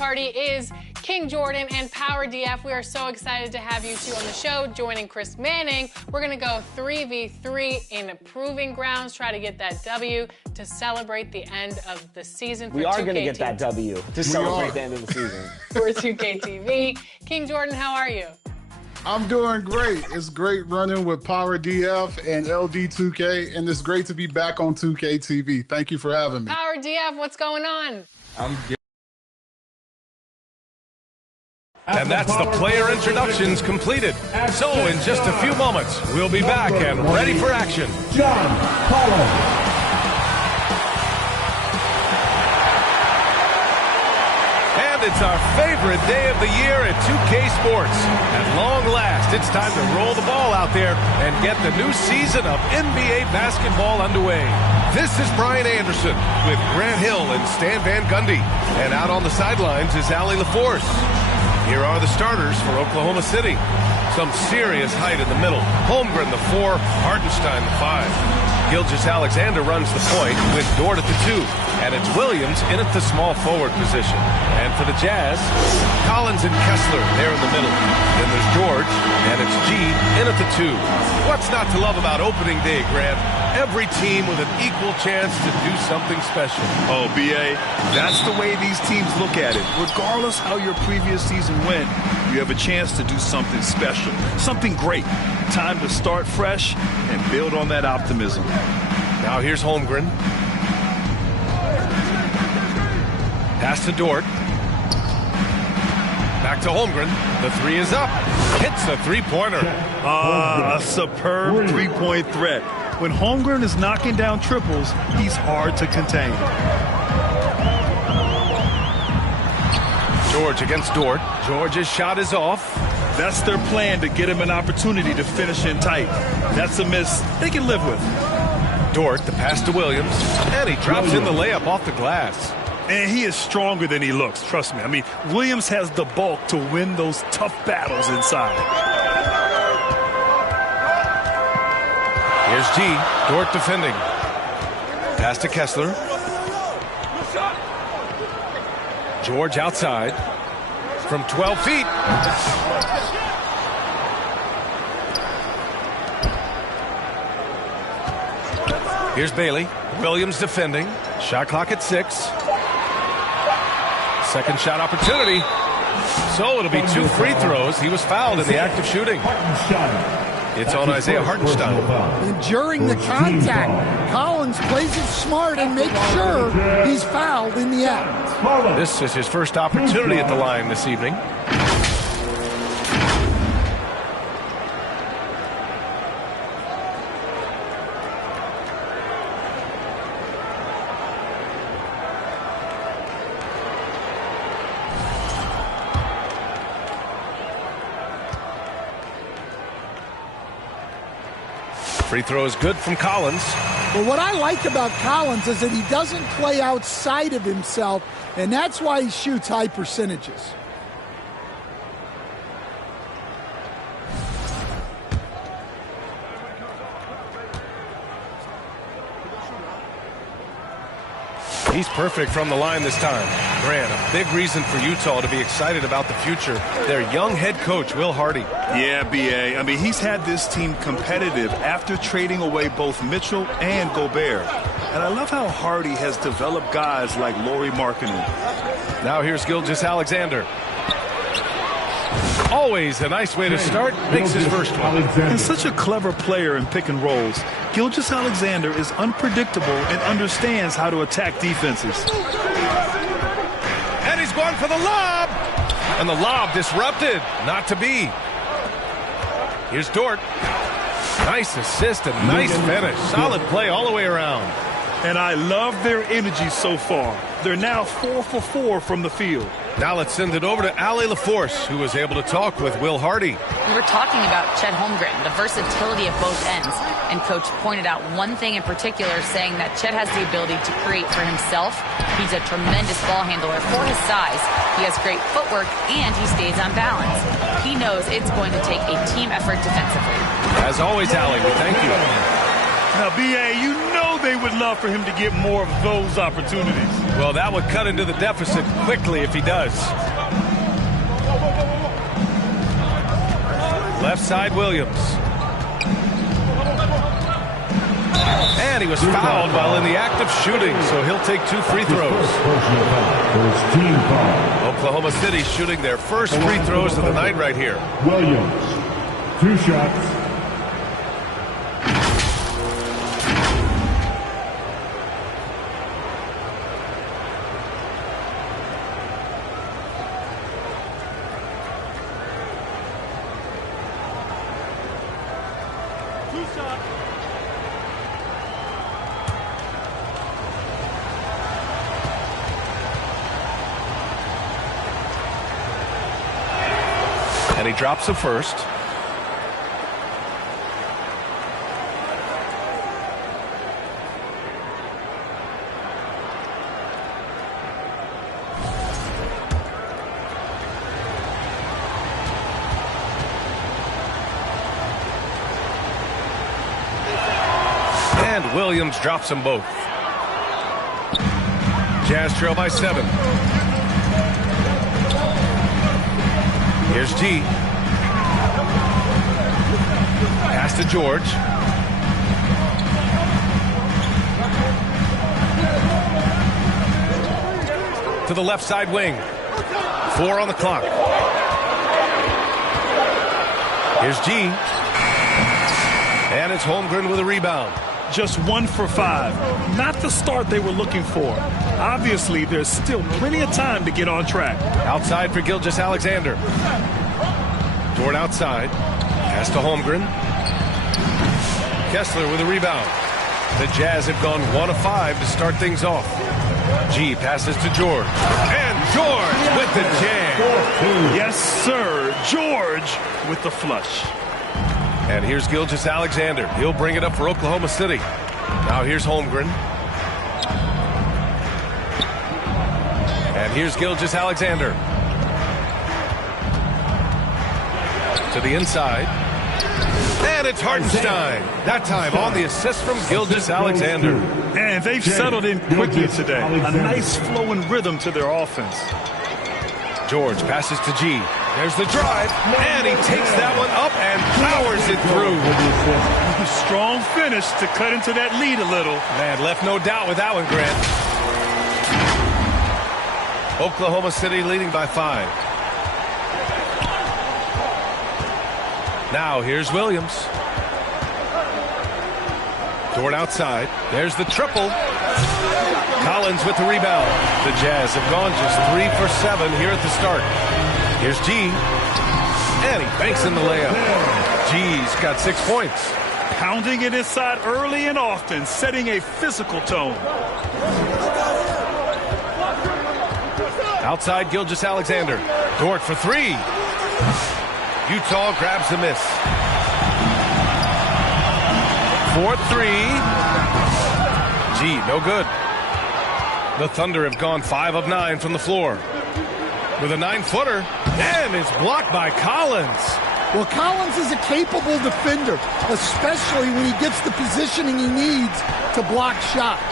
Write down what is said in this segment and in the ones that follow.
party is King Jordan and Power DF. We are so excited to have you two on the show. Joining Chris Manning, we're going to go 3v3 in Proving Grounds, try to get that W to celebrate the end of the season. We are going to get that W to celebrate the end of the season. For 2K TV. King Jordan, how are you? I'm doing great. It's great running with Power DF and LD2K, and it's great to be back on 2K TV. Thank you for having me. Power DF, what's going on? And that's the player introductions completed. So in just a few moments, we'll be back and ready for action. John Collins. And it's our favorite day of the year at 2K Sports. At long last, it's time to roll the ball out there and get the new season of NBA basketball underway. This is Brian Anderson with Grant Hill and Stan Van Gundy. And out on the sidelines is Allie LaForce. Here are the starters for Oklahoma City. Some serious height in the middle. Holmgren the 4, Hartenstein the 5. Gilgeous-Alexander runs the point with Dort at the 2. And it's Williams in at the small forward position. And for the Jazz, Collins and Kessler there in the middle. Then there's George, and it's G in at the 2. What's not to love about opening day, Grant? Every team with an equal chance to do something special. Oh, B.A., that's the way these teams look at it. Regardless how your previous season went, you have a chance to do something special, something great. Time to start fresh and build on that optimism. Now here's Holmgren. Pass to Dort. Back to Holmgren. The 3 is up. Hits the three-pointer. A superb three-point threat. When Holmgren is knocking down triples, he's hard to contain. George against Dort. George's shot is off. That's their plan, to get him an opportunity to finish in tight. That's a miss they can live with. Dort, the pass to Williams. And he drops in the layup off the glass. And he is stronger than he looks, trust me. I mean, Williams has the bulk to win those tough battles inside. Here's G. Dort defending. Pass to Kessler. George outside from 12 feet. Here's Bailey. Williams defending. Shot clock at 6. Second shot opportunity. So it'll be 2 free throws. He was fouled in the act of shooting. It's on Isaiah Hartenstein. And during the contact, Collins plays it smart and makes sure he's fouled in the act. This is his first opportunity at the line this evening. Free throw is good from Collins. Well, what I like about Collins is that he doesn't play outside of himself, and that's why he shoots high percentages. He's perfect from the line this time. Grant, a big reason for Utah to be excited about the future. Their young head coach, Will Hardy. Yeah, B.A. I mean, he's had this team competitive after trading away both Mitchell and Gobert. And I love how Hardy has developed guys like Lauri Markkanen. Now here's Gilgeous-Alexander. Always a nice way to start. Makes his first one. And such a clever player in pick and rolls. Gilgeous-Alexander is unpredictable and understands how to attack defenses. And he's going for the lob. And the lob disrupted. Not to be. Here's Dort. Nice assist and nice finish. Solid play all the way around. And I love their energy so far. They're now 4 for 4 from the field. Now let's send it over to Allie LaForce, who was able to talk with Will Hardy. We were talking about Chet Holmgren, the versatility of both ends. And Coach pointed out one thing in particular, saying that Chet has the ability to create for himself. He's a tremendous ball handler for his size. He has great footwork, and he stays on balance. He knows it's going to take a team effort defensively. As always, Allie, we thank you. Now, B.A., you know they would love for him to get more of those opportunities. Well, that would cut into the deficit quickly if he does. Left side, Williams. And he was fouled while in the act of shooting, so he'll take 2 free throws. Oklahoma City shooting their first free throws of the night right here. Williams, 2 shots. And he drops the first. And Williams drops them both. Jazz trail by 7. Here's G. Pass to George. To the left side wing. 4 on the clock. Here's G. And it's Holmgren with a rebound. Just 1 for 5. Not the start they were looking for. Obviously, there's still plenty of time to get on track. Outside for Gilgeous-Alexander. Dort outside. Pass to Holmgren. Kessler with a rebound. The Jazz have gone 1 of 5 to start things off. G passes to George. And George with the jam. Yes, sir. George with the flush. And here's Gilgeous-Alexander. He'll bring it up for Oklahoma City. Now here's Holmgren. And here's Gilgeous-Alexander. To the inside. And it's Hartenstein. That time on the assist from Gilgeous-Alexander. And they've settled in quickly today. A nice flowing rhythm to their offense. George passes to G. There's the drive. And he takes that one up and powers it through. Strong finish to cut into that lead a little. Man, left no doubt with that one, Grant. Oklahoma City leading by 5. Now here's Williams. Dort outside. There's the triple. Collins with the rebound. The Jazz have gone just 3 for 7 here at the start. Here's G. And he banks in the layup. G's got 6 points. Pounding it inside early and often, setting a physical tone. Outside Gilgeous-Alexander. Dort for 3. Utah grabs the miss. 4-3. G, no good. The Thunder have gone 5 of 9 from the floor. With a 9-footer, and it's blocked by Collins. Well, Collins is a capable defender, especially when he gets the positioning he needs to block shots.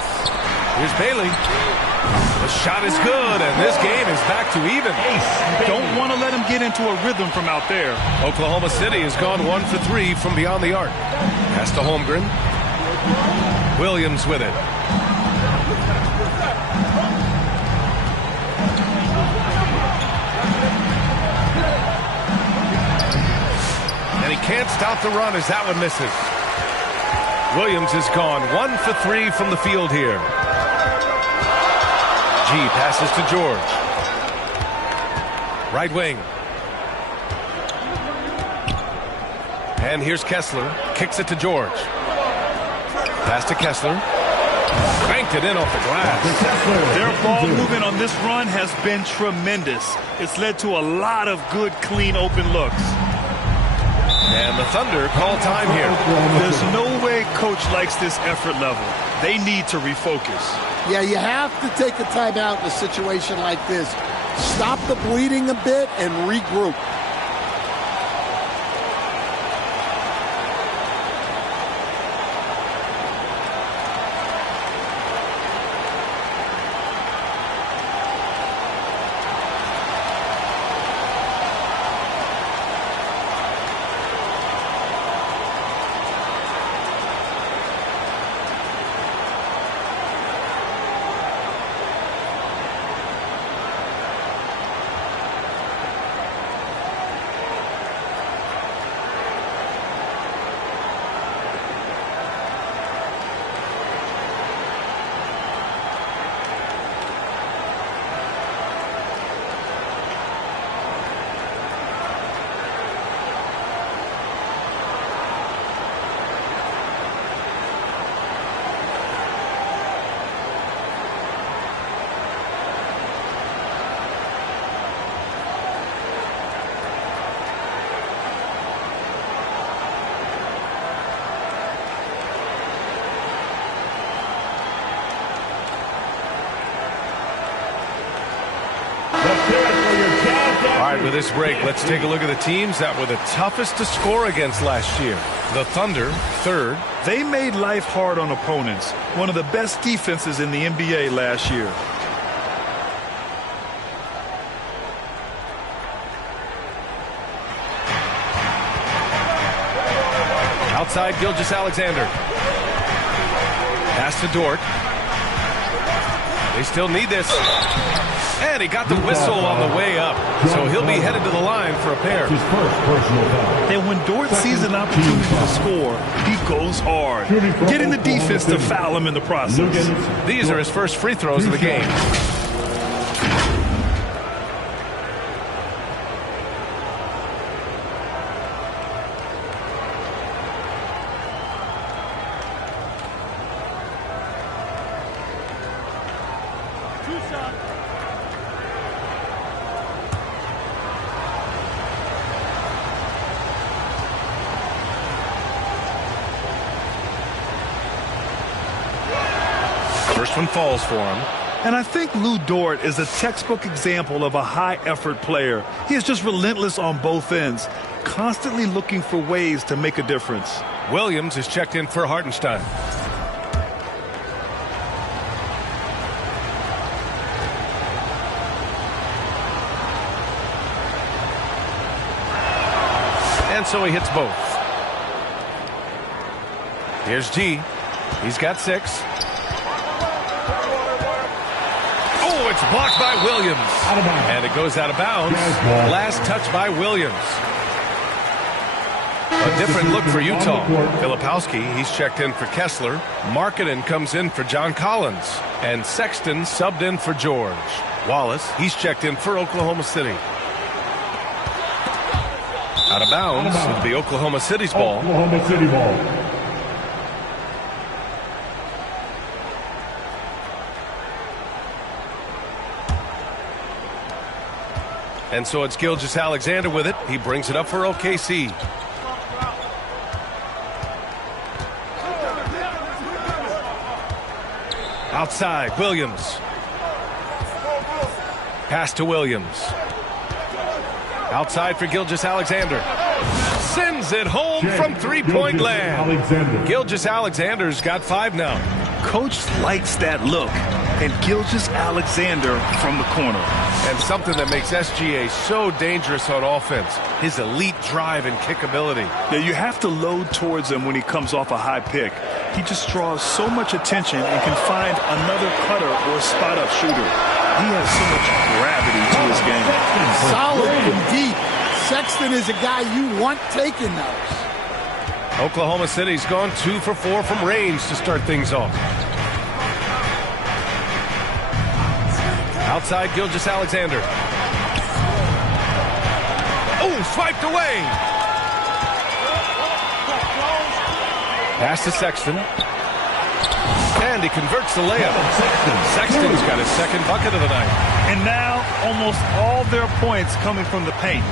Here's Bailey. The shot is good, and this game is back to even. Don't want to let him get into a rhythm from out there. Oklahoma City has gone 1 for 3 from beyond the arc. Pass to Holmgren. Williams with it. And he can't stop the run as that one misses. Williams has gone 1 for 3 from the field here. G passes to George. Right wing. And here's Kessler. Kicks it to George. Pass to Kessler. Banked it in off the glass. Their ball movement on this run has been tremendous. It's led to a lot of good, clean, open looks. And the Thunder call time here. There's no way coach likes this effort level. They need to refocus. Yeah, you have to take a timeout in a situation like this. Stop the bleeding a bit and regroup. right, with this break, let's take a look at the teams that were the toughest to score against last year. The Thunder, third. They made life hard on opponents. One of the best defenses in the NBA last year. Outside, Gilgeous-Alexander. Pass to Dort. They still need this. And he got the whistle on the way up. So he'll be headed to the line for a pair. His first personal foul. And when Dort sees an opportunity to score, he goes hard, getting the defense to foul him in the process. These are his first free throws of the game. First one falls for him. And I think Lou Dort is a textbook example of a high-effort player. He is just relentless on both ends, constantly looking for ways to make a difference. Williams is checked in for Hartenstein. And so he hits both. Here's G. He's got 6. Oh, it's blocked by Williams. And it goes out of bounds. Last touch by Williams. A different look for Utah. Filipowski, he's checked in for Kessler. Markkanen comes in for John Collins. And Sexton subbed in for George. Wallace, he's checked in for Oklahoma City. Out of bounds, the Oklahoma City's ball. Oklahoma City ball. And so it's Gilgeous-Alexander with it. He brings it up for OKC. Outside, Williams. Pass to Williams. Outside for Gilgeous-Alexander. Sends it home from three-point land. Gilgeous-Alexander's got 5 now. Coach likes that look. And Gilgeous-Alexander from the corner. And something that makes SGA so dangerous on offense, his elite drive and kick ability. Yeah, you have to load towards him when he comes off a high pick. He just draws so much attention and can find another cutter or spot-up shooter. He has so much gravity to his game. Solid and deep. Sexton is a guy you want taking those. Oklahoma City's gone 2 for 4 from range to start things off. Outside, Gilgeous-Alexander. Oh, swiped away. Pass to Sexton. And he converts the layup. Sexton's got his second bucket of the night. And now, almost all their points coming from the paint.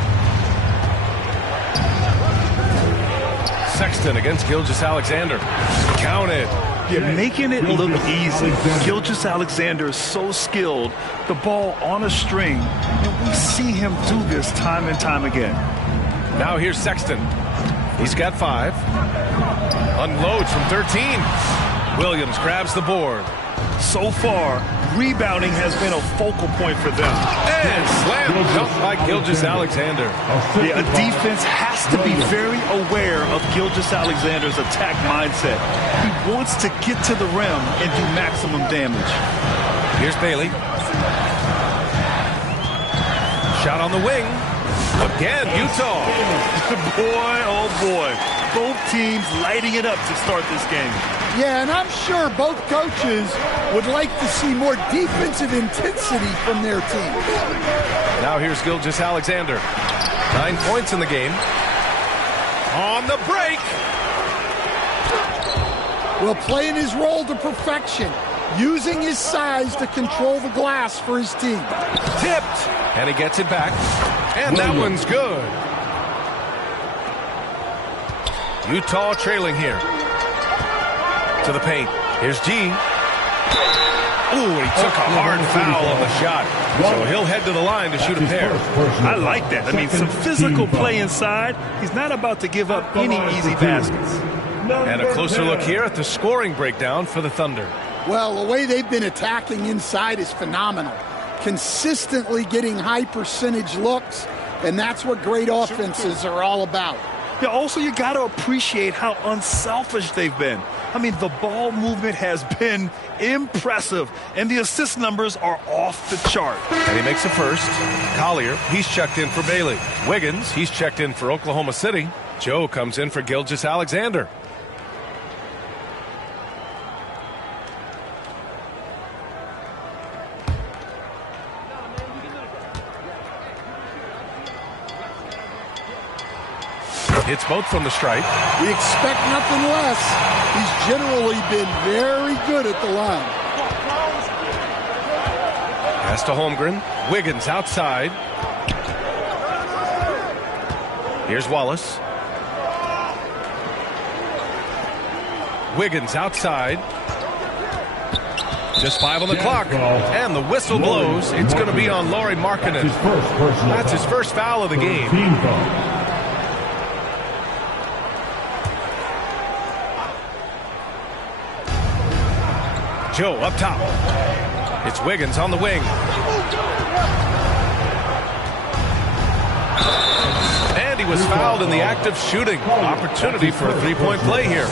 Sexton against Gilgeous-Alexander. Counted. Yeah, making it look easy. Gilgeous-Alexander is so skilled. The ball on a string. And we see him do this time and time again. Now here's Sexton. He's got 5. Unloads from 13. Williams grabs the board. So far, rebounding has been a focal point for them. And slam dunk by Gilgeous-Alexander. Yeah, a defense has to be very aware of Gilgeous-Alexander's attack mindset. He wants to get to the rim and do maximum damage. Here's Bailey. Shot on the wing. Again, Utah. Boy, oh boy. Both teams lighting it up to start this game. Yeah, and I'm sure both coaches would like to see more defensive intensity from their teams. Now here's Gilgeous-Alexander. 9 points in the game. On the break. Well, playing his role to perfection, using his size to control the glass for his team. Tipped. And he gets it back. And that one's good. Utah trailing here. To the paint. Here's G. Ooh, he took a hard foul on the shot. So he'll head to the line to shoot a pair. I like that. I mean, some physical play inside. He's not about to give up any easy baskets. And a closer look here at the scoring breakdown for the Thunder. Well, the way they've been attacking inside is phenomenal. Consistently getting high percentage looks, and that's what great offenses are all about. Yeah, also, you got to appreciate how unselfish they've been. I mean, the ball movement has been impressive, and the assist numbers are off the chart. And he makes a first. Collier, he's checked in for Bailey. Wiggins, he's checked in for Oklahoma City. Joe comes in for Gilgeous-Alexander. Hits both from the stripe. We expect nothing less. He's generally been very good at the line. Pass to Holmgren. Wiggins outside. Here's Wallace. Wiggins outside. Just 5 on the clock. And the whistle blows. It's going to be on Lauri Markkanen. That's his first foul of the game. Joe up top. It's Wiggins on the wing. And he was fouled in the act of shooting. Opportunity for a three-point play here.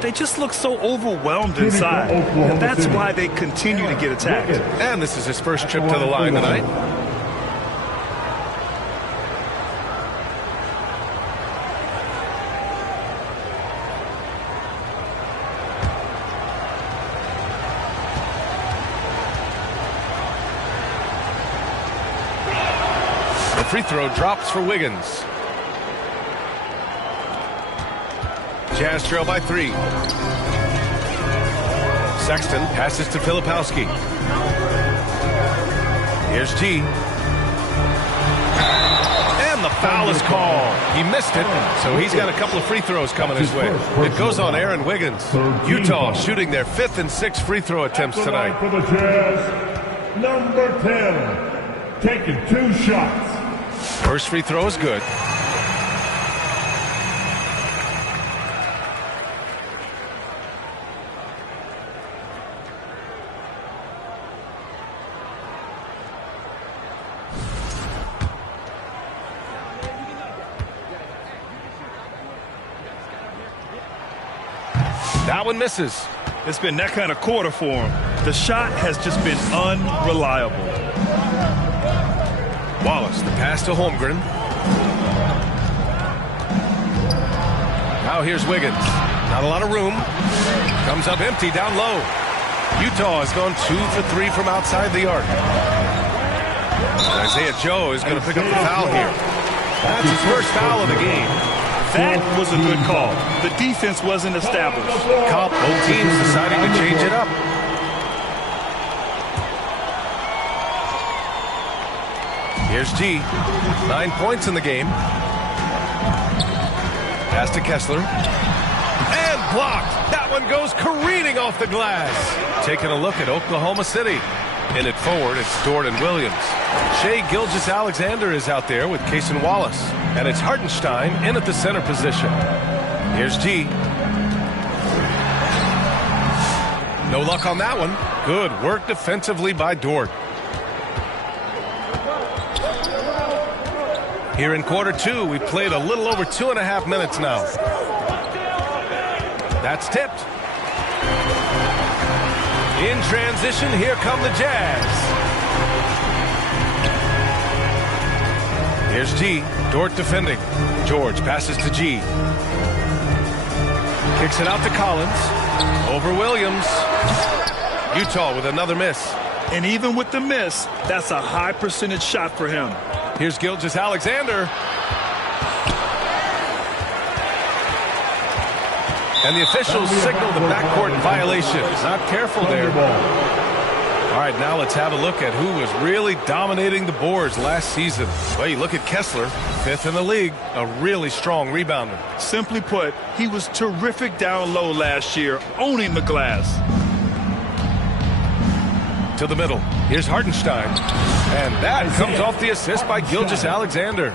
They just look so overwhelmed inside, and that's why they continue to get attacked. And this is his first trip to the line tonight. Free throw drops for Wiggins. Jazz trail by 3. Sexton passes to Filipowski. Here's G. And the foul is called. He missed it, so he's got a couple of free throws coming his way. It goes on Aaron Wiggins. Utah shooting their 5th and 6th free throw attempts tonight. For the Jazz, number 10, taking 2 shots. First free throw is good. That one misses. It's been that kind of quarter for him. The shot has just been unreliable. Wallace, the pass to Holmgren. Now here's Wiggins. Not a lot of room. Comes up empty down low. Utah has gone 2 for 3 from outside the arc. Isaiah Joe is going to pick up the foul here. That's his first foul of the game. That was a good call. The defense wasn't established. Both teams deciding to change it up. Here's G. 9 points in the game. Pass to Kessler. And blocked. That one goes careening off the glass. Taking a look at Oklahoma City. In it forward, it's Jordan Williams. Shai Gilgeous-Alexander is out there with Cason Wallace. And it's Hartenstein in at the center position. Here's G. No luck on that one. Good work defensively by Dort. Here in quarter 2, we've played a little over 2.5 minutes now. That's tipped. In transition, here come the Jazz. Here's G. Dort defending. George passes to G. Kicks it out to Collins. Over Williams. Utah with another miss. And even with the miss, that's a high percentage shot for him. Here's Gilgeous-Alexander. And the officials signal the backcourt violation. Not careful there. All right, now let's have a look at who was really dominating the boards last season. Well, you look at Kessler, 5th in the league, a really strong rebounder. Simply put, he was terrific down low last year, owning the glass. to the middle. Here's Hartenstein. And that comes off the assist by Gilgeous-Alexander.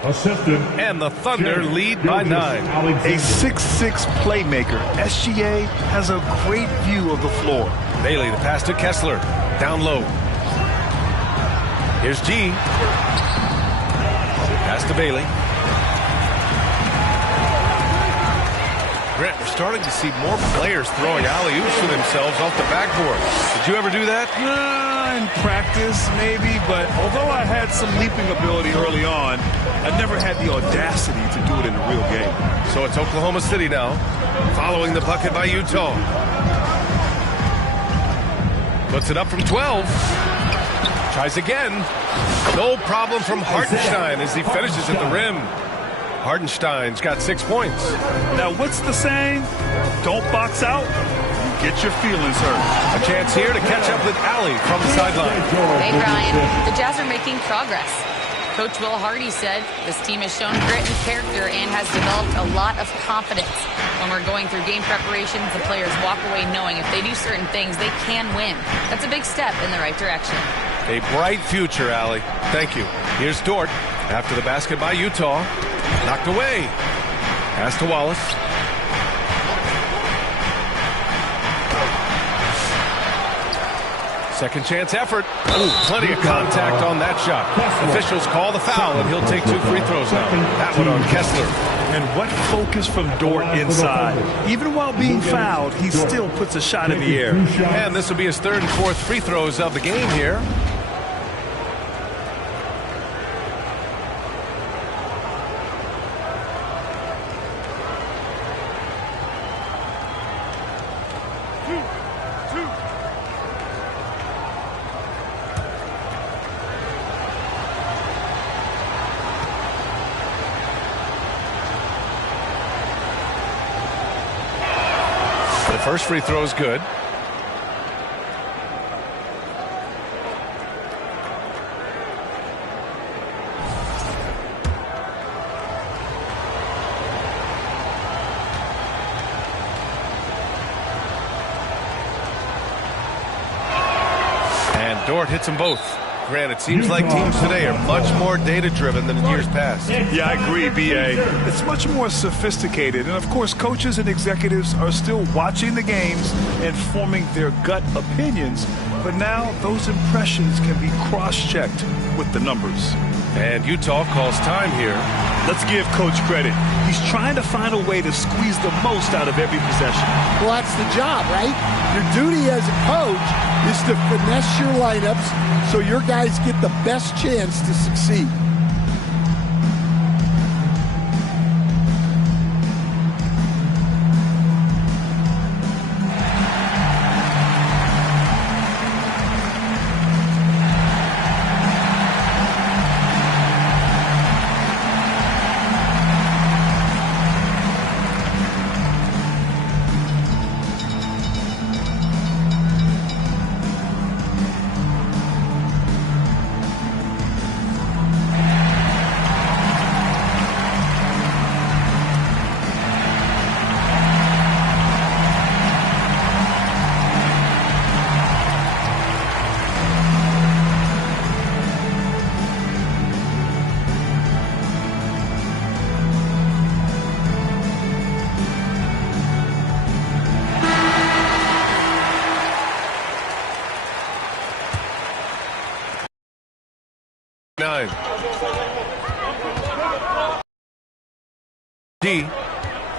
And the Thunder lead by 9. A 6'6" playmaker. SGA has a great view of the floor. Bailey, the pass to Kessler. Down low. Here's G. Pass to Bailey. Brent, we're starting to see more players throwing alley-oops for themselves off the backboard. Did you ever do that? In practice, maybe, but although I had some leaping ability early on, I never had the audacity to do it in a real game. So it's Oklahoma City now, following the bucket by Utah. Puts it up from 12. Tries again. No problem from Hartenstein as he finishes at the rim. Hartenstein's got 6 points. Now, what's the saying? Don't box out. You get your feelings hurt. A chance here to catch up with Allie from the sideline. Hey, Brian. The Jazz are making progress. Coach Will Hardy said this team has shown grit and character and has developed a lot of confidence. When we're going through game preparations, the players walk away knowing if they do certain things, they can win. That's a big step in the right direction. A bright future, Allie. Thank you. Here's Dort after the basket by Utah. Knocked away. Pass to Wallace. Second chance effort. Ooh, plenty of contact on that shot. Officials call the foul, and he'll take 2 free throws now. That one on Kessler. And what focus from Dort inside. Even while being fouled, he still puts a shot in the air. And this will be his 3rd and 4th free throws of the game here. First free throw is good. And Dort hits them both. Grant, it seems like teams today are much more data-driven than in years past. Yeah, I agree, B.A. It's much more sophisticated. And, of course, coaches and executives are still watching the games and forming their gut opinions. But now those impressions can be cross-checked with the numbers. And Utah calls time here. Let's give Coach credit. He's trying to find a way to squeeze the most out of every possession. Well, that's the job, right? Your duty as a coach is to finesse your lineups so your guys get the best chance to succeed.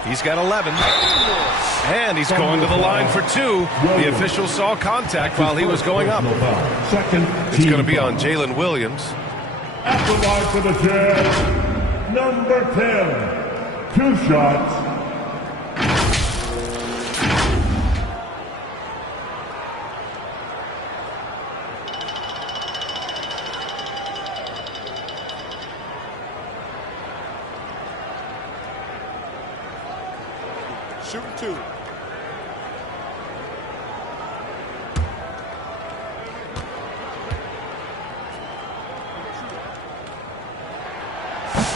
He's got 11. And he's going to the line for 2. The official saw contact while he was going up. It's going to be on Jalen Williams. At the line for the Jazz, number 10, 2 shots. Shooting 2.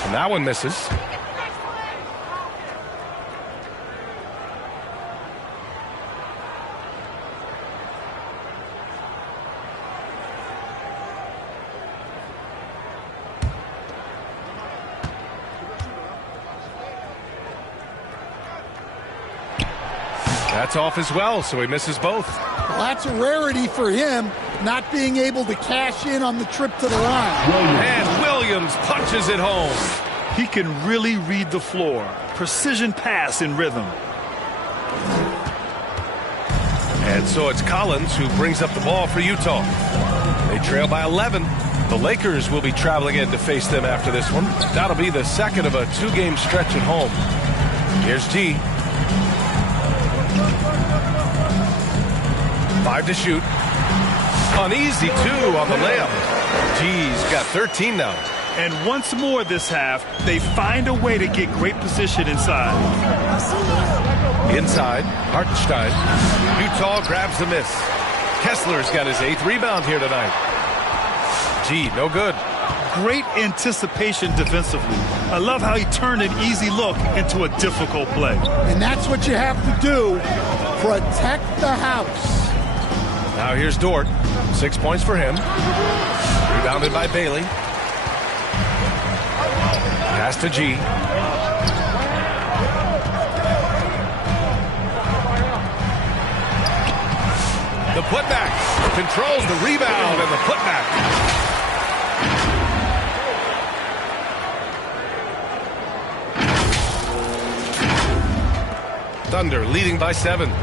And that one misses. That's off as well, so he misses both. Well, that's a rarity for him, not being able to cash in on the trip to the line. And Williams punches it home. He can really read the floor. Precision pass in rhythm. And so it's Collins who brings up the ball for Utah. They trail by 11. The Lakers will be traveling in to face them after this one. That'll be the second of a two-game stretch at home. Here's G. 5 to shoot. Uneasy, 2 on the layup. G's got 13 now. And once more this half, they find a way to get great position inside. Inside, Hartenstein. Utah grabs the miss. Kessler's got his 8th rebound here tonight. G, no good. Great anticipation defensively. I love how he turned an easy look into a difficult play. And that's what you have to do. Protect the house. Now here's Dort. 6 points for him. Rebounded by Bailey. Pass to G. The putback. Controls the rebound and the putback. Thunder leading by 7.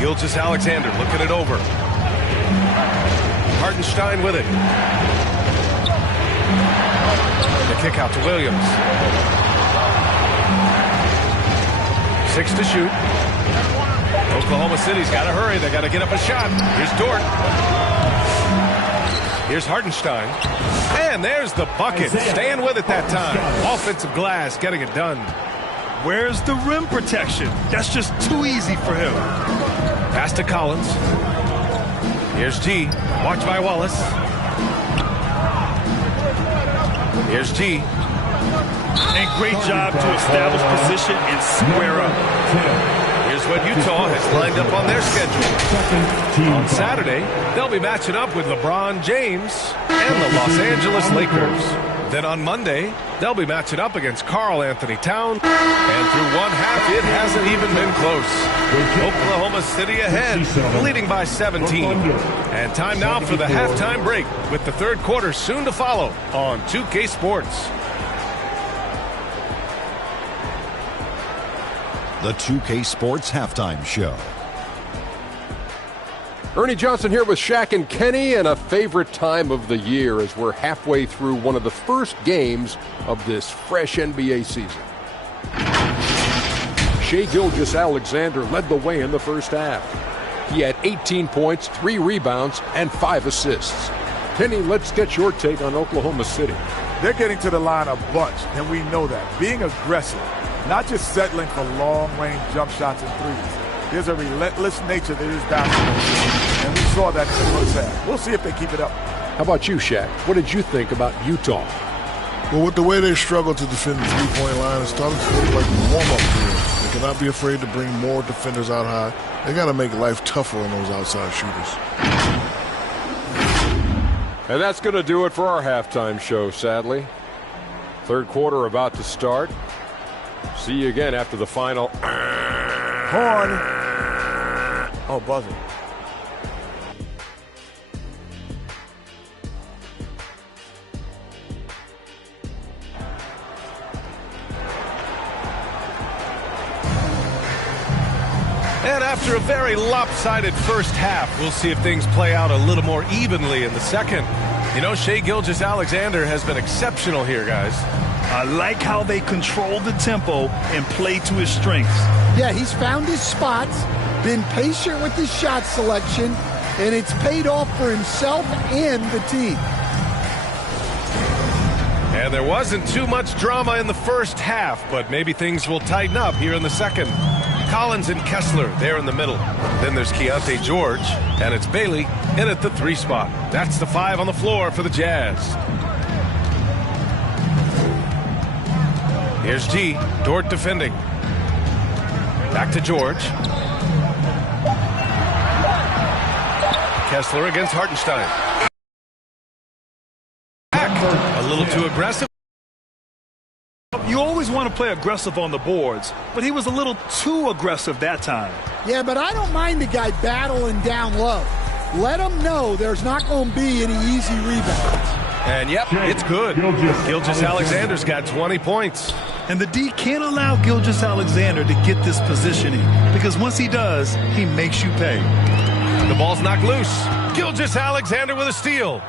Gilgeous-Alexander looking it over. Hartenstein with it. The kick out to Williams. 6 to shoot. Oklahoma City's got to hurry. They got to get up a shot. Here's Dort. Here's Hartenstein. And there's the bucket. Staying with it that time. Offensive glass getting it done. Where's the rim protection? That's just too easy for him. Pass to Collins. Here's G. Watched by Wallace. Here's G. And great job to establish position and square up. Here's what Utah has lined up on their schedule. On Saturday, they'll be matching up with LeBron James and the Los Angeles Lakers. Then on Monday, they'll be matching up against Karl Anthony Towns. And through one half, it hasn't even been close. Oklahoma City ahead, leading by 17. And time now for the halftime break, with the third quarter soon to follow on 2K Sports. The 2K Sports Halftime Show. Ernie Johnson here with Shaq and Kenny, and a favorite time of the year as we're halfway through one of the first games of this fresh NBA season. Shai Gilgeous-Alexander led the way in the first half. He had 18 points, 3 rebounds, and 5 assists. Kenny, let's get your take on Oklahoma City. They're getting to the line a bunch, and we know that. Being aggressive, not just settling for long-range jump shots and threes. There's a relentless nature to this basketball, and we saw that in the first half. We'll see if they keep it up. How about you, Shaq? What did you think about Utah? Well, with the way they struggle to defend the three-point line, it's starting to look like a warm-up period. They cannot be afraid to bring more defenders out high. They got to make life tougher on those outside shooters. And that's going to do it for our halftime show, sadly. Third quarter about to start. See you again after the final. Horn. Oh, buzzer. And after a very lopsided first half, we'll see if things play out a little more evenly in the second. You know, Shai Gilgeous-Alexander has been exceptional here, guys. I like how they control the tempo and play to his strengths. Yeah, he's found his spots, been patient with his shot selection, and it's paid off for himself and the team. And there wasn't too much drama in the first half, but maybe things will tighten up here in the second. Collins and Kessler there in the middle. Then there's Keontae George, and it's Bailey in at the 3 spot. That's the 5 on the floor for the Jazz. Here's G. Dort defending. Back to George. Kessler against Hartenstein. Back. A little too aggressive. You You always want to play aggressive on the boards, but he was a little too aggressive that time. Yeah, but I don't mind the guy battling down low. Let him know there's not going to be any easy rebounds. And yep, it's good. Gilgeous-Alexander's got 20 points. And the D can't allow Gilgeous-Alexander to get this positioning, because once he does, he makes you pay. The ball's knocked loose. Gilgeous-Alexander with a steal.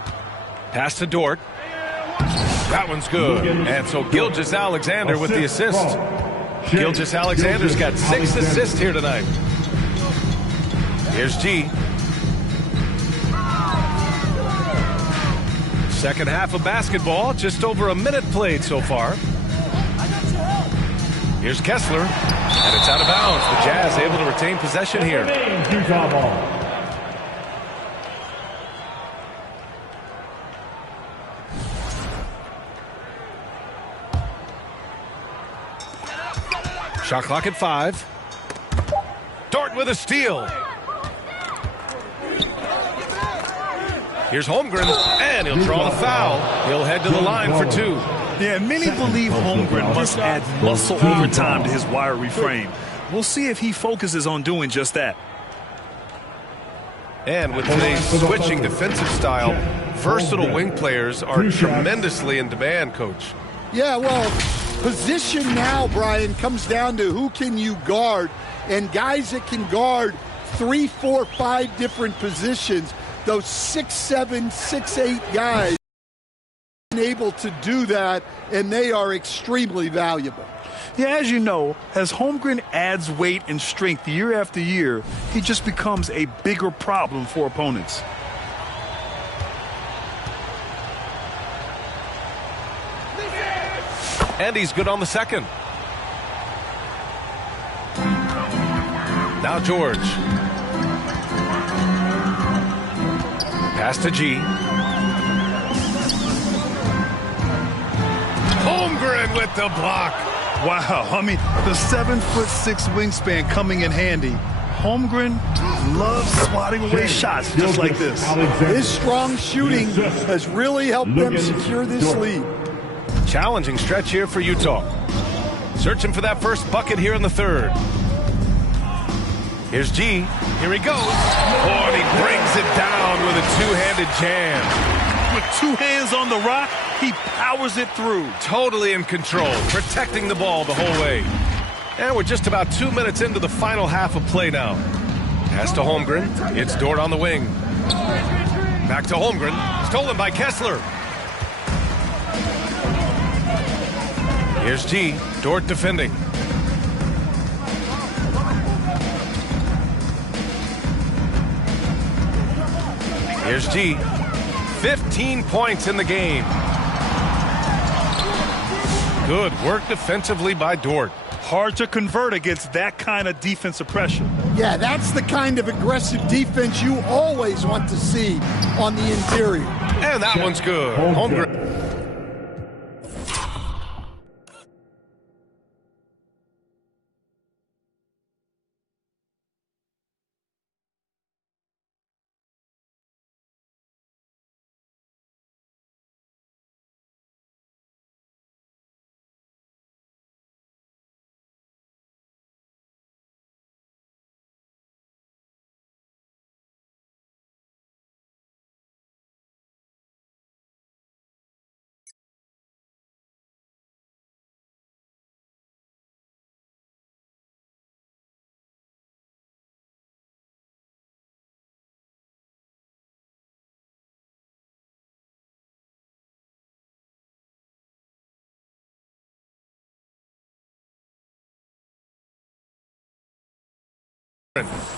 Pass to Dort. That one's good. And so Gilgeous-Alexander with the assist. Gilgeous-Alexander's got 6 assists here tonight. Here's G. Second half of basketball, just over a minute played so far. Here's Kessler, and it's out of bounds. The Jazz able to retain possession here. Utah ball. Shot clock at 5. Dort with a steal. Here's Holmgren, and he'll draw the foul. He'll head to the line for 2. Yeah, many believe Holmgren must add muscle over time to his wiry frame. We'll see if he focuses on doing just that. And with today's switching defensive style, versatile wing players are tremendously in demand, Coach. Yeah, well, position now, Brian, comes down to who can you guard, and guys that can guard 3, 4, 5 different positions. Those 6'7", 6'8" guys are able to do that, and they are extremely valuable. Yeah, as you know, as Holmgren adds weight and strength year after year, he just becomes a bigger problem for opponents. And he's good on the second. Now George. Pass to G. Holmgren with the block. Wow, I mean, the 7'6" wingspan coming in handy. Holmgren loves swatting away shots just like this. His strong shooting has really helped them secure this lead. Challenging stretch here for Utah. Searching for that first bucket here in the third. Here's G. Here he goes. Oh, and he brings it down with a two-handed jam. With 2 hands on the rock, he powers it through. Totally in control, protecting the ball the whole way. And we're just about 2 minutes into the final half of play now. Pass to Holmgren. It's Dort on the wing. Back to Holmgren. Stolen by Kessler. Here's G. Dort defending. Here's G. 15 points in the game. Good work defensively by Dort. Hard to convert against that kind of defensive pressure. Yeah, that's the kind of aggressive defense you always want to see on the interior. And that one's good. Holmgren.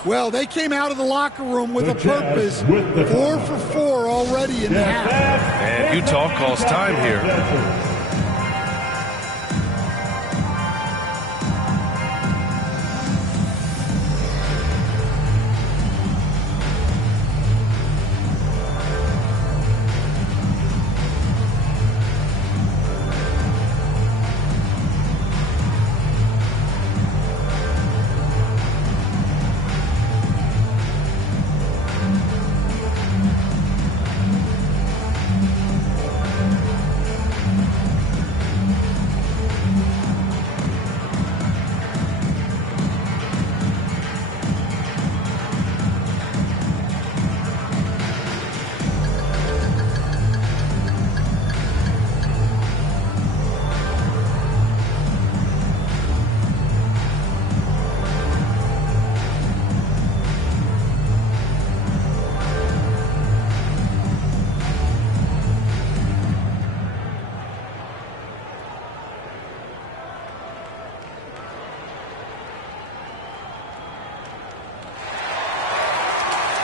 Well, they came out of the locker room with a purpose. 4 for 4 already in the half. And Utah calls time here.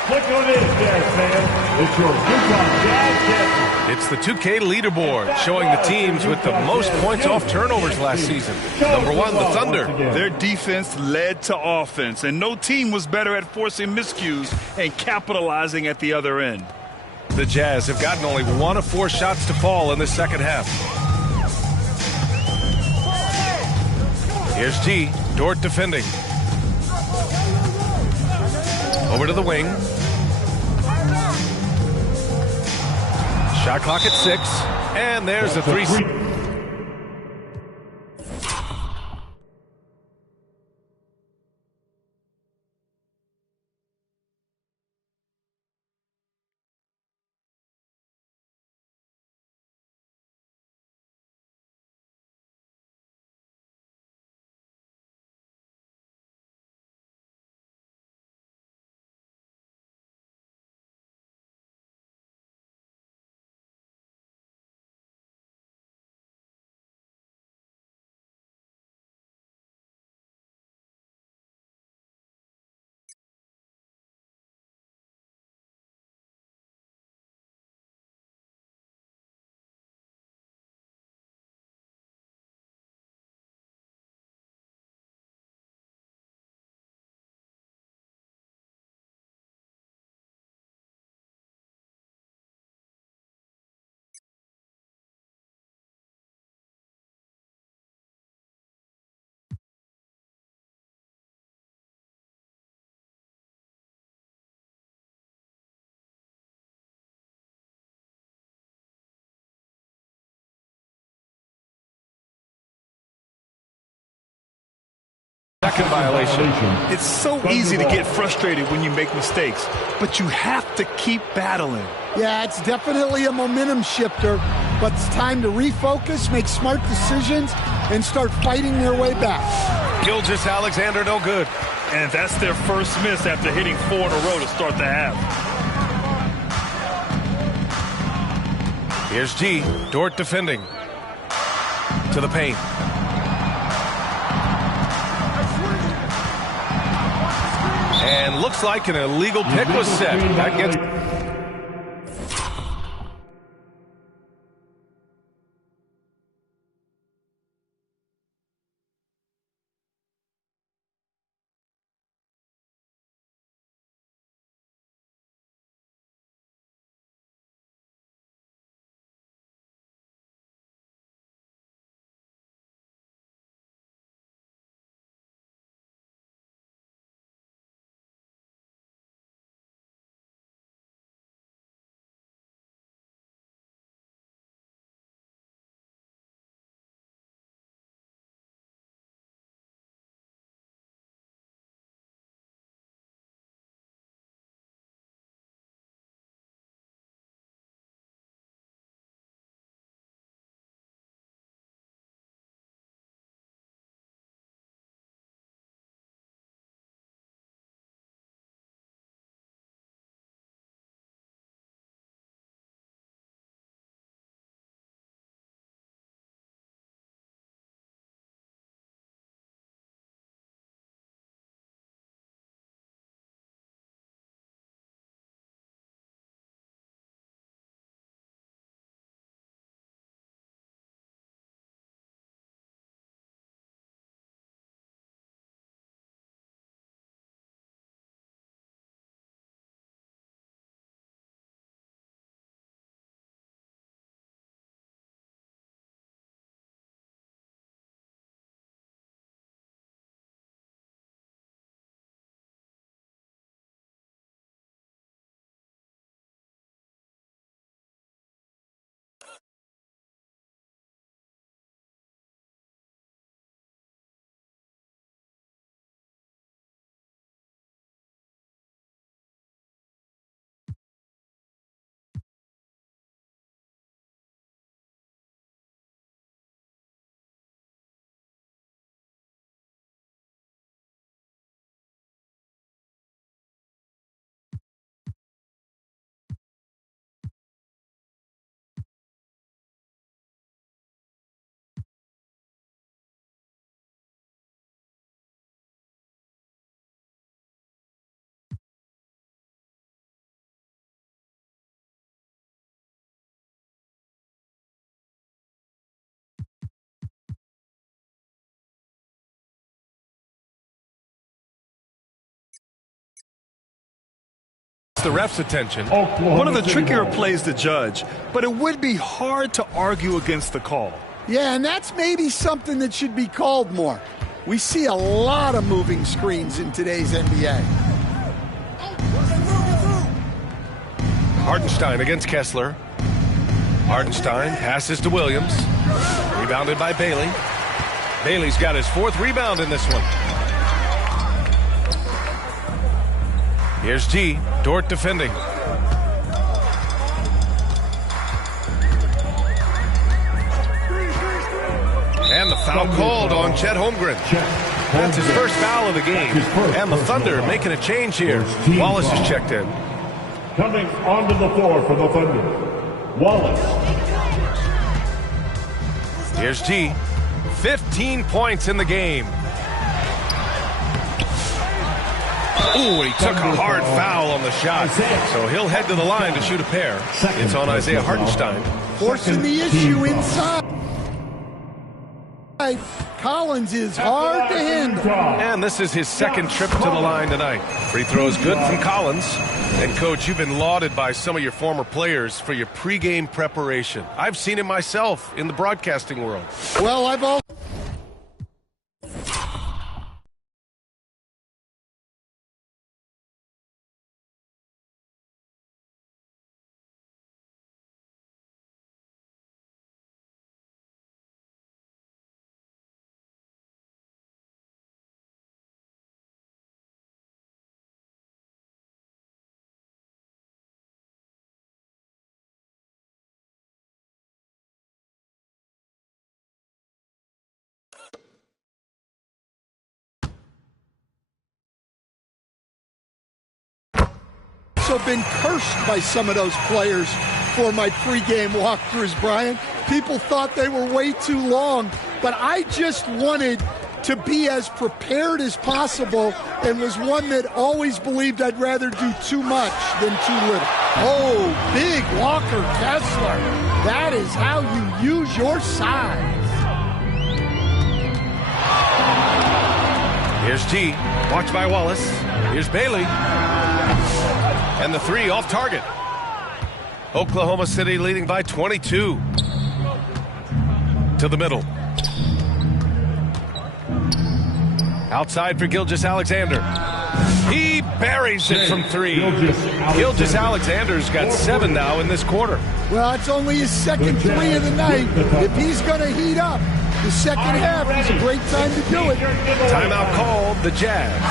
Click on this, Jazz fans. It's your Utah Jazz champion. It's the 2K leaderboard showing the teams with the most points off turnovers last season. Number 1, the Thunder. Their defense led to offense, and no team was better at forcing miscues and capitalizing at the other end. The Jazz have gotten only 1 of 4 shots to fall in the second half. Here's G. Dort defending. Over to the wing. Shot clock at 6. And there's the 3. Second violation. It's so easy to get frustrated when you make mistakes, but you have to keep battling. Yeah, it's definitely a momentum shifter, but it's time to refocus, make smart decisions, and start fighting their way back. Gilgeous-Alexander, no good. And that's their first miss after hitting 4 in a row to start the half. Here's G. Dort defending. To the paint. And looks like an illegal pick was set. That gets The ref's attention. One of the trickier plays to judge, but it would be hard to argue against the call. Yeah, and that's maybe something that should be called more. We see a lot of moving screens in today's NBA. Hartenstein against Kessler. Hartenstein passes to Williams. Rebounded by Bailey. Bailey's got his 4th rebound in this one. Here's G. Dort defending. And the foul called on Chet Holmgren. That's his first foul of the game. And the Thunder making a change here. Wallace is checked in. Coming onto the floor for the Thunder, Wallace. Here's G. 15 points in the game. Ooh, he took a hard foul on the shot. So he'll head to the line to shoot a pair. It's on Isaiah Hartenstein. Forcing the issue inside. Collins is hard to handle. And this is his 2nd trip to the line tonight. Free throws good from Collins. And, Coach, you've been lauded by some of your former players for your pregame preparation. I've seen it myself in the broadcasting world. Well, I've also... been cursed by some of those players for my pregame walkthroughs, Brian. People thought they were way too long, but I just wanted to be as prepared as possible and was one that always believed I'd rather do too much than too little. Oh, big Walker Kessler. That is how you use your size. Here's G. Watched by Wallace. Here's Bailey. And the 3 off target. Oklahoma City leading by 22. To the middle. Outside for Gilgeous-Alexander. He buries it from 3. Gilgeous-Alexander's got 7 now in this quarter. Well, it's only his 2nd 3 of the night. If he's going to heat up, the 2nd half is a great time to do it. Timeout called, the Jazz.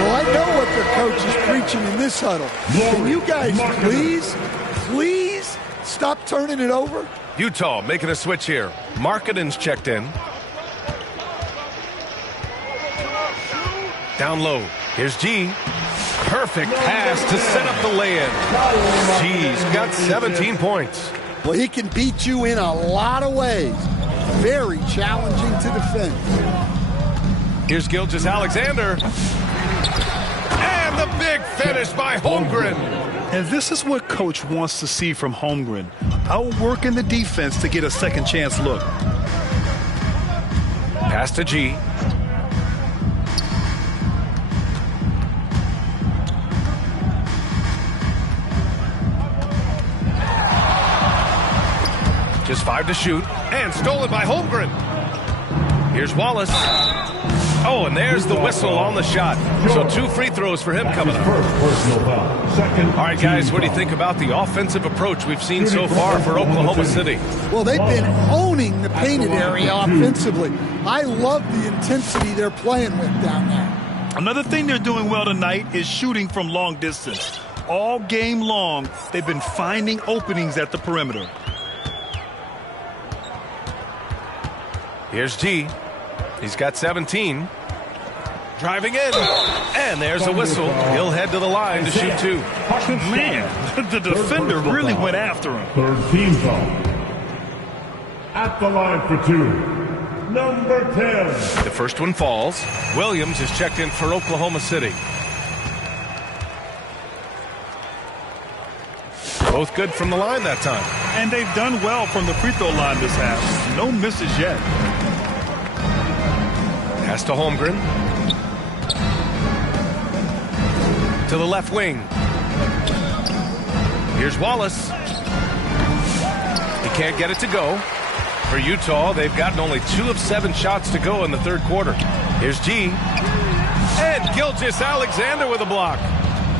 Well, I know what their coach is preaching in this huddle. Can you guys please stop turning it over? Utah making a switch here. Markkanen's checked in. Down low. Here's G. Perfect pass to set up the lay-in. G's got 17 points. Well, he can beat you in a lot of ways. Very challenging to defend. Here's Gilgeous-Alexander. And the big finish by Holmgren. And this is what Coach wants to see from Holmgren. Outworking the defense to get a second chance look. Pass to G. Just 5 to shoot. And stolen by Holmgren. Here's Wallace. Oh, and there's the whistle on the shot. So 2 free throws for him coming up. All right, guys, what do you think about the offensive approach we've seen so far for Oklahoma City? Well, they've been owning the painted area offensively. I love the intensity they're playing with down there. Another thing they're doing well tonight is shooting from long distance. All game long, they've been finding openings at the perimeter. Here's G. He's got 17. Driving in. And there's a whistle. He'll head to the line to shoot 2. Man, the defender really went after him. 3rd team foul. At the line for 2, number 10. The first one falls. Williams is checked in for Oklahoma City. Both good from the line that time. And they've done well from the free throw line this half. No misses yet. Pass to Holmgren. To the left wing. Here's Wallace. He can't get it to go. For Utah, they've gotten only 2 of 7 shots to go in the third quarter. Here's G. And Gilgeous-Alexander with a block.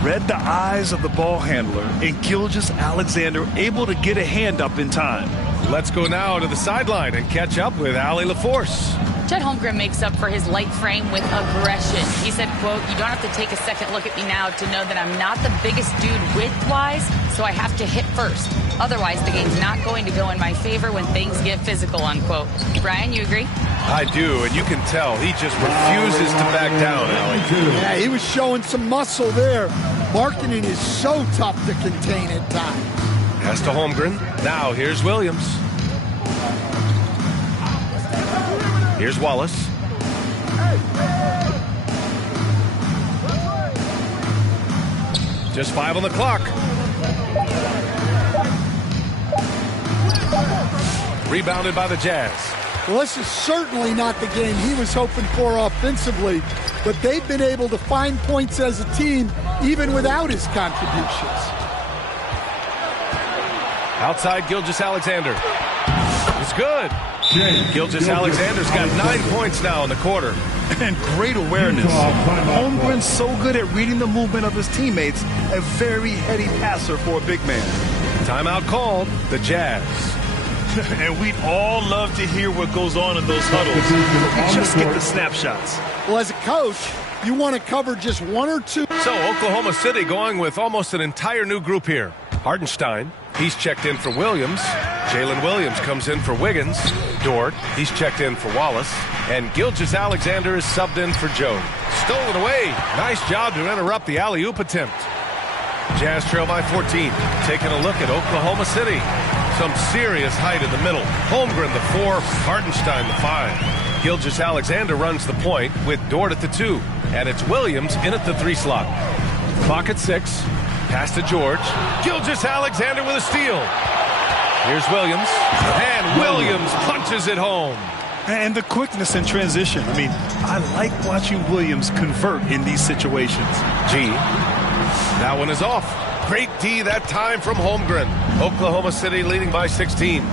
Read the eyes of the ball handler, and Gilgeous-Alexander able to get a hand up in time. Let's go now to the sideline and catch up with Allie LaForce. Chet Holmgren makes up for his light frame with aggression. He said, quote, "You don't have to take a second look at me now to know that I'm not the biggest dude width-wise, so I have to hit first. Otherwise, the game's not going to go in my favor when things get physical," unquote. Brian, you agree? I do, and you can tell he just refuses to back down, Allie. Yeah, he was showing some muscle there. Markkanen is so tough to contain at times. Pass to Holmgren. Now here's Williams. Here's Wallace. Just 5 on the clock. Rebounded by the Jazz. Well, this is certainly not the game he was hoping for offensively, but they've been able to find points as a team even without his contributions. Outside Gilgeous-Alexander. It's good. Gilgeous-Alexander's got 9 points now in the quarter. And great awareness. Holmgren's so good at reading the movement of his teammates. A very heady passer for a big man. Timeout called. The Jazz. And we'd all love to hear what goes on in those huddles. Just get the snapshots. Well, as a coach, you want to cover just 1 or 2. So Oklahoma City going with almost an entire new group here. Hardenstein, he's checked in for Williams. Jalen Williams comes in for Wiggins. Dort, he's checked in for Wallace. And Gilgeous-Alexander is subbed in for Jones. Stolen away. Nice job to interrupt the alley-oop attempt. Jazz trail by 14. Taking a look at Oklahoma City. Some serious height in the middle. Holmgren the 4, Hardenstein the 5. Gilgeous-Alexander runs the point with Dort at the 2. And it's Williams in at the 3 slot. Clock at 6. Pass to George. Gilgeous-Alexander with a steal. Here's Williams. And Williams punches it home. And the quickness in transition. I mean, I like watching Williams convert in these situations. G. That one is off. Great D that time from Holmgren. Oklahoma City leading by 16.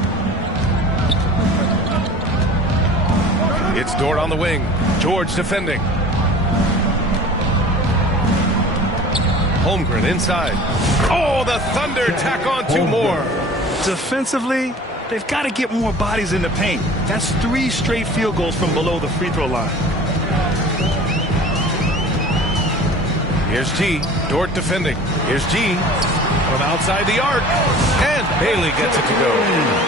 It's Dort on the wing. George defending. Holmgren inside. Oh, the Thunder tack on 2 more. Defensively, they've got to get more bodies in the paint. That's 3 straight field goals from below the free throw line. Here's G. Dort defending. Here's G. From outside the arc. And Bailey gets it to go.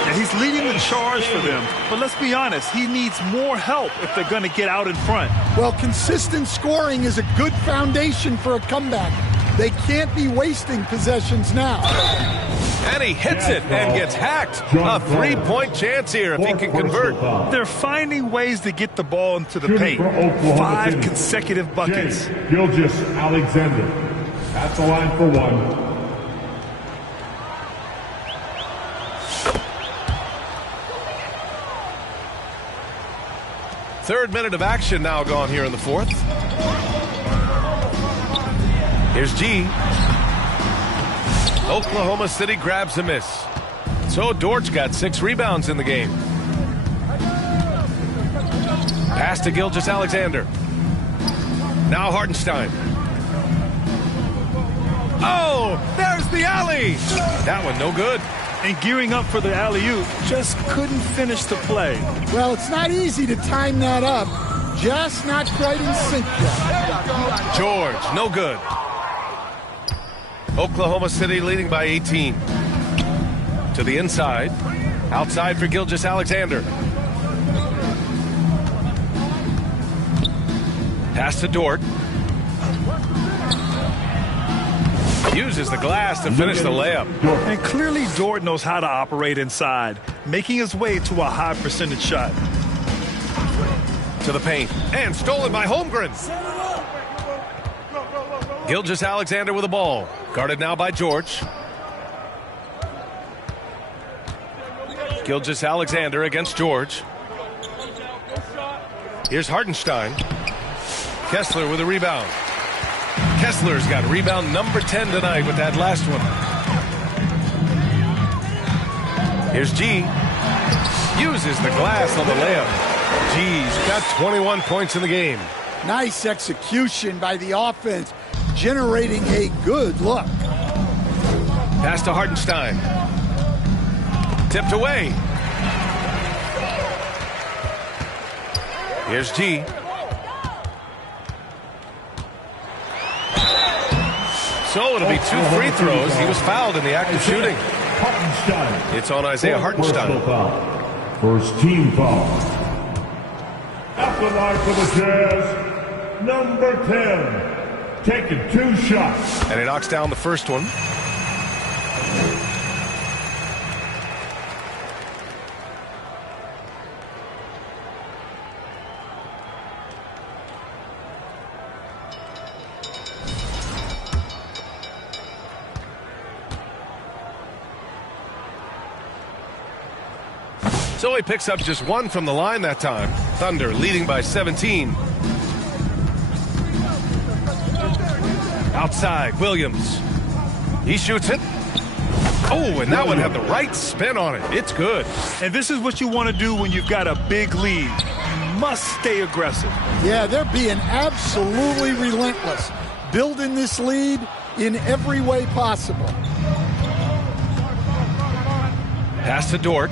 And he's leading the charge for them. But let's be honest, he needs more help if they're going to get out in front. Well, consistent scoring is a good foundation for a comeback. They can't be wasting possessions now. And he hits it and gets hacked. A 3-point chance here if he can convert. They're finding ways to get the ball into the paint. 5 consecutive buckets. Gilgeous-Alexander at the line for 1. Third minute of action now gone here in the 4th. Here's G. Oklahoma City grabs a miss. So Dort's got 6 rebounds in the game. Pass to Gilgeous-Alexander. Now Hardenstein. Oh, there's the alley. That one no good. And gearing up for the alley-oop, just couldn't finish the play. Well, it's not easy to time that up. Just not quite in sync yet. George, no good. Oklahoma City leading by 18. To the inside. Outside for Gilgeous-Alexander. Pass to Dort. Uses the glass to finish the layup. And clearly Dort knows how to operate inside, making his way to a high percentage shot. To the paint. And stolen by Holmgren. Gilgeous-Alexander with the ball. Guarded now by George. Gilgeous-Alexander against George. Here's Hardenstein. Kessler with a rebound. Kessler's got rebound number 10 tonight with that last one. Here's G. Uses the glass on the layup. G's got 21 points in the game. Nice execution by the offense, generating a good look. Pass to Hartenstein. Tipped away. Here's G. So it'll be 2 free throws. He was fouled in the act of shooting. It's on Isaiah Hartenstein. First team foul. At the line for the Jazz, number 10, taking 2 shots. And he knocks down the first one. So he picks up just 1 from the line that time. Thunder leading by 17. Outside, Williams. He shoots it. Oh, and that one had the right spin on it. It's good. And this is what you want to do when you've got a big lead. You must stay aggressive. Yeah, they're being absolutely relentless, building this lead in every way possible. Pass to Dort.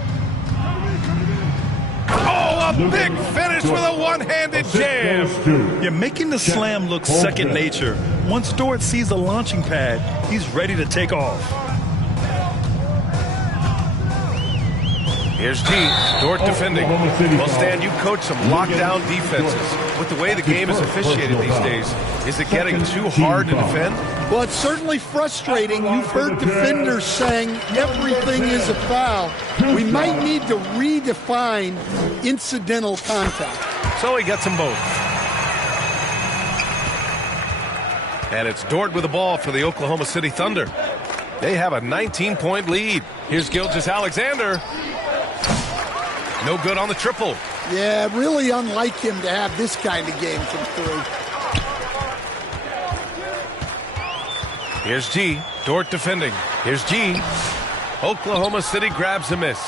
Oh, a big finish with a one-handed jam. You're making the slam look second nature. Once Dort sees the launching pad, he's ready to take off. Here's G. Dort defending. Well, Stan, you coach some lockdown defenses. With the way the game is officiated these days, is it getting too hard to defend? Well, it's certainly frustrating. You've heard defenders saying everything is a foul. We might need to redefine incidental contact. So he gets them both. And it's Dort with the ball for the Oklahoma City Thunder. They have a 19-point lead. Here's Gilgeous-Alexander. No good on the triple. Yeah, really unlike him to have this kind of game from through. Here's G. Dort defending. Here's G. Oklahoma City grabs a miss.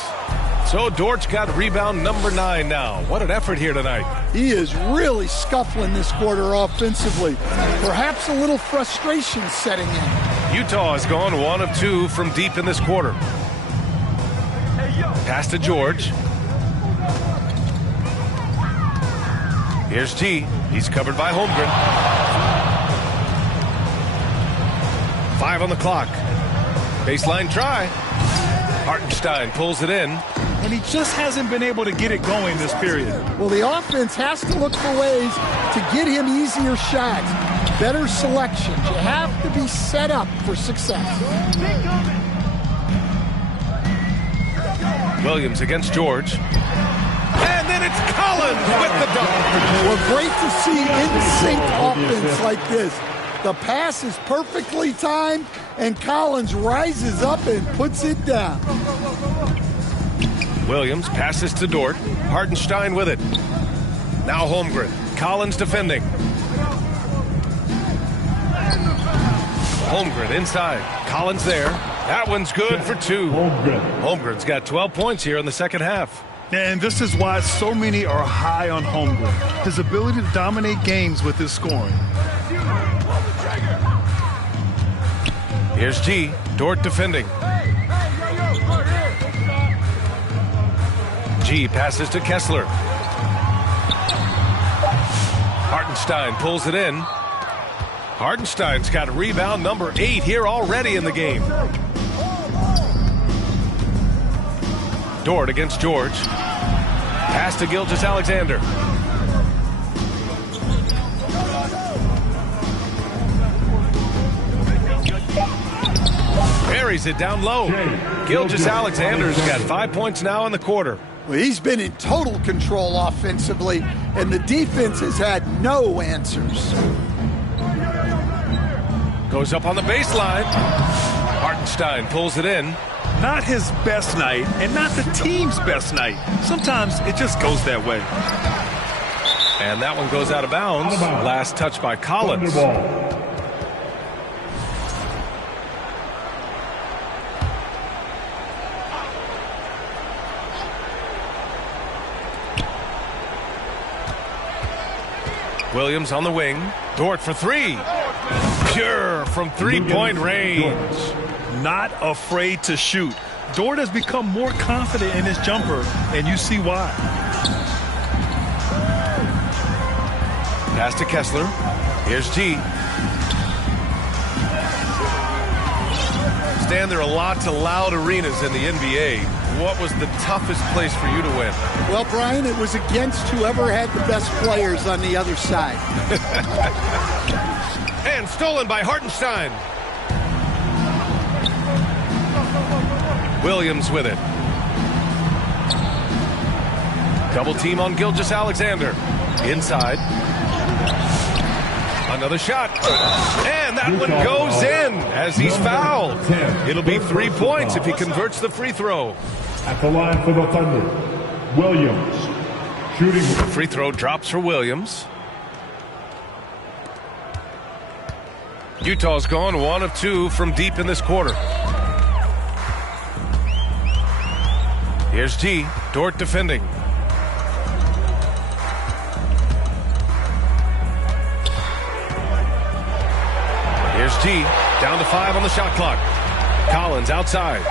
So Dort's got rebound number 9 now. What an effort here tonight. He is really scuffling this quarter offensively. Perhaps a little frustration setting in. Utah has gone 1 of 2 from deep in this quarter. Pass to George. Here's T. He's covered by Holmgren. 5 on the clock. Baseline try. Hartenstein pulls it in. And he just hasn't been able to get it going this period. Well, the offense has to look for ways to get him easier shots, better selections. You have to be set up for success. Williams against George. And then it's Collins with the dunk. Well, great to see in-sync offense like this. The pass is perfectly timed, and Collins rises up and puts it down. Williams passes to Dort. Hartenstein with it. Now Holmgren. Collins defending. Holmgren inside. Collins there. That one's good for 2. Holmgren's got 12 points here in the second half. And this is why so many are high on Holmgren. His ability to dominate games with his scoring. Here's G. Dort defending. G passes to Kessler. Hartenstein pulls it in. Hartenstein's got rebound number 8 here already in the game. Dort against George. Pass to Gilgeous-Alexander. Buries it down low. Gilgeous-Alexander's got 5 points now in the quarter. Well, he's been in total control offensively, and the defense has had no answers. Goes up on the baseline. Hartenstein pulls it in. Not his best night, and not the team's best night. Sometimes it just goes that way. And that one goes out of bounds. Last touch by Collins. Williams on the wing. Dort for three. Pure from three-point range. Not afraid to shoot. Dort has become more confident in his jumper, and you see why. Pass to Kessler. Here's G. Stan, there are lots of loud arenas in the NBA. What was the toughest place for you to win? Well, Brian, it was against whoever had the best players on the other side. And stolen by Hartenstein. Williams with it. Double team on Gilgeous-Alexander. Inside. Another shot. And that one goes in as he's fouled. It'll be 3 points if he converts the free throw. At the line for the Thunder, Williams. Shooting. Free throw drops for Williams. Utah's gone 1 of 2 from deep in this quarter. Here's G. Dort defending. Here's G. Down to 5 on the shot clock. Collins outside.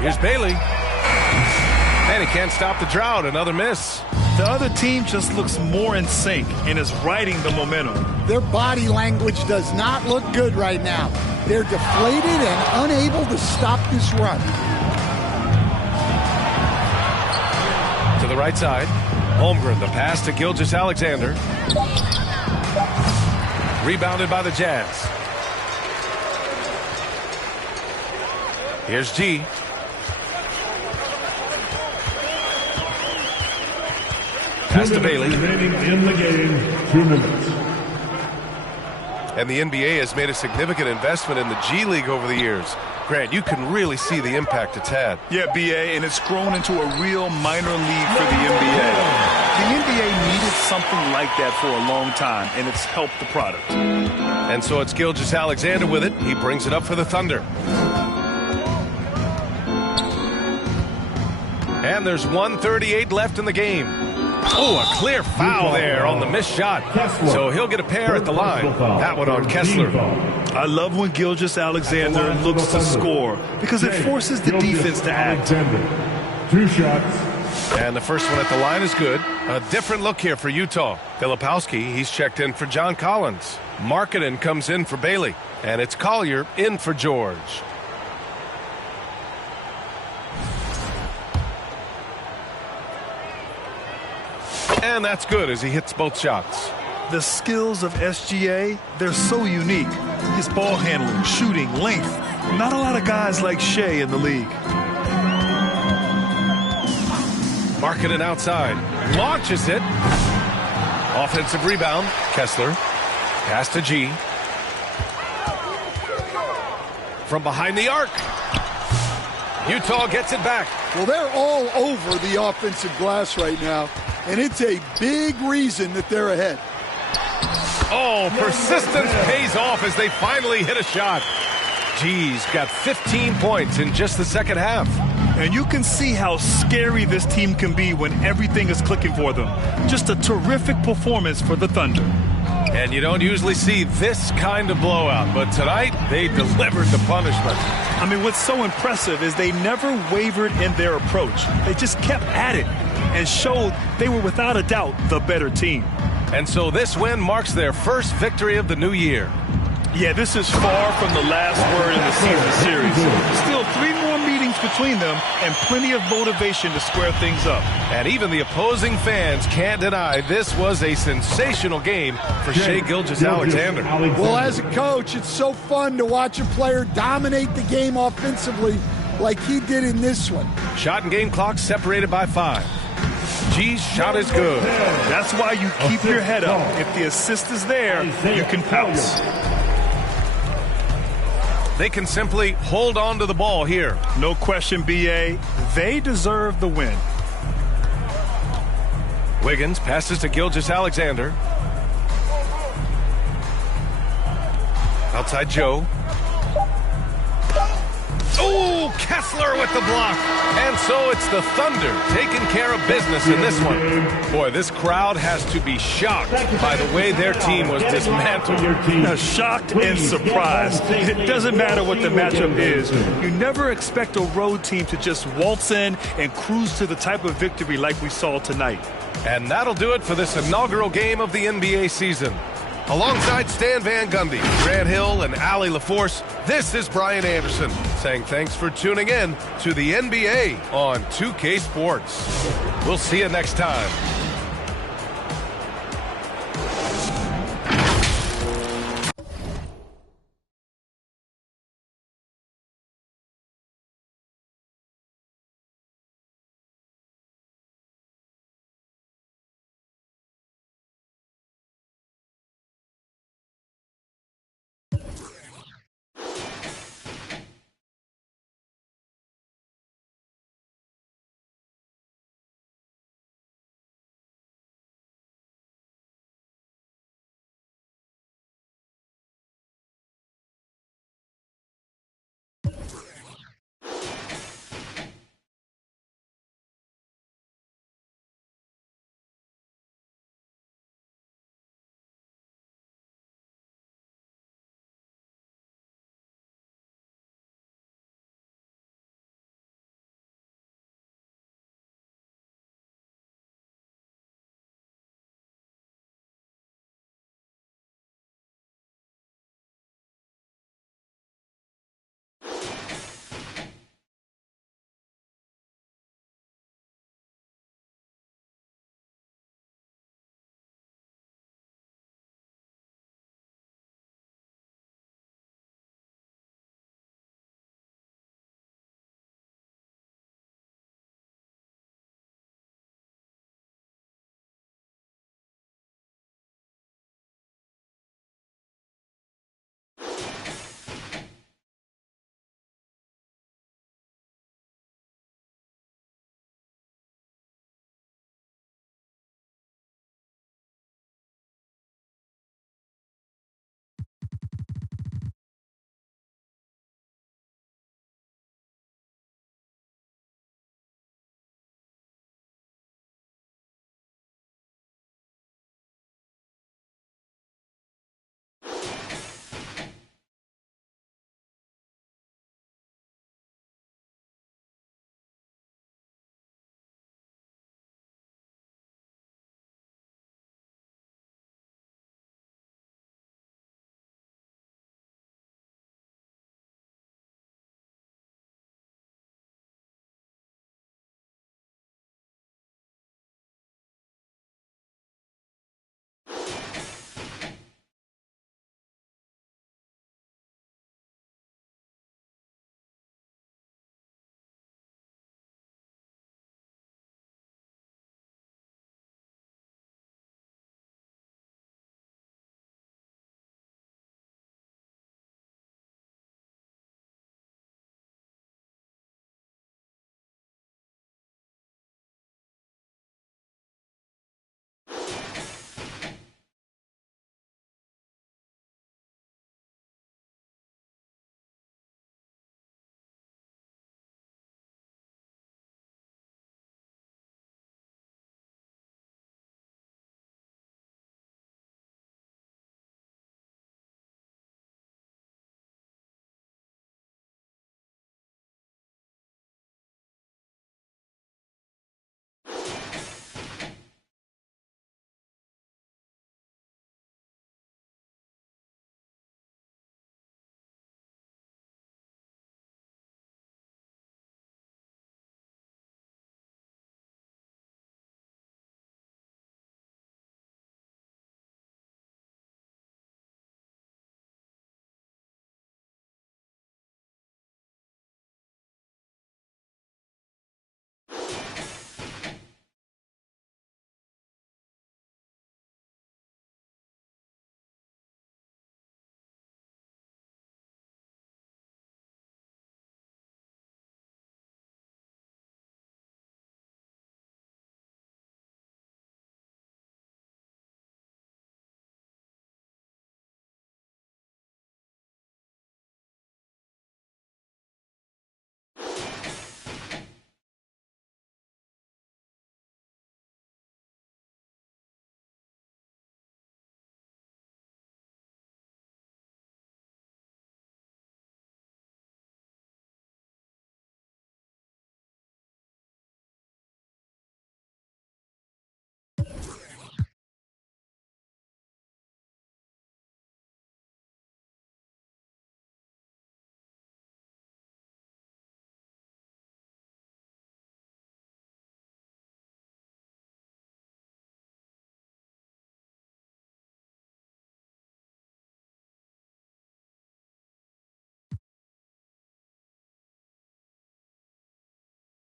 Here's Bailey. And he can't stop the drought. Another miss. The other team just looks more in sync and is riding the momentum. Their body language does not look good right now. They're deflated and unable to stop this run. To the right side. Holmgren, the pass to Gilgeous-Alexander. Rebounded by the Jazz. Here's G. Pass to Bailey. Remaining in the game, 2 minutes. And the NBA has made a significant investment in the G League over the years. Grant, you can really see the impact it's had. Yeah, BA, and it's grown into a real minor league for the NBA. The NBA needed something like that for a long time, and it's helped the product. And so it's Gilgeous-Alexander with it. He brings it up for the Thunder. And there's 1:38 left in the game. Oh, a clear foul there on the missed shot. So he'll get a pair at the line. That one on Kessler. I love when Gilgeous-Alexander looks to score because it forces the defense to act. 2 shots. And the first one at the line is good. A different look here for Utah. Filipowski, he's checked in for John Collins. Markkanen comes in for Bailey. And it's Collier in for George. And that's good as he hits both shots. The skills of SGA, they're so unique. His ball handling, shooting, length. Not a lot of guys like Shea in the league. Markkanen outside. Launches it. Offensive rebound. Kessler. Pass to G. From behind the arc. Utah gets it back. Well, they're all over the offensive glass right now, and it's a big reason that they're ahead. Oh, persistence pays off as they finally hit a shot. G's got 15 points in just the second half. And you can see how scary this team can be when everything is clicking for them. Just a terrific performance for the Thunder. And you don't usually see this kind of blowout, but tonight they delivered the punishment. I mean, what's so impressive is they never wavered in their approach. They just kept at it and showed they were without a doubt the better team. And so this win marks their first victory of the new year. Yeah, this is far from the last word in the season series. Still 3 more meetings between them and plenty of motivation to square things up. And even the opposing fans can't deny this was a sensational game for Shai Gilgeous-Alexander. Well, as a coach, it's so fun to watch a player dominate the game offensively like he did in this one. Shot and game clock separated by 5. G's shot is good. That's why you keep your head up. If the assist is there, you can pounce. They can simply hold on to the ball here. No question, BA. They deserve the win. Wiggins passes to Gilgeous-Alexander. Outside Joe. Oh, Kessler Kessler with the block. And so it's the Thunder taking care of business in this one. Boy, this crowd has to be shocked by the way their team was dismantled. Now, shocked and surprised. It doesn't matter what the matchup is. You never expect a road team to just waltz in and cruise to the type of victory like we saw tonight. And that'll do it for this inaugural game of the NBA season. Alongside Stan Van Gundy, Grant Hill, and Allie LaForce, this is Brian Anderson saying thanks for tuning in to the NBA on 2K Sports. We'll see you next time.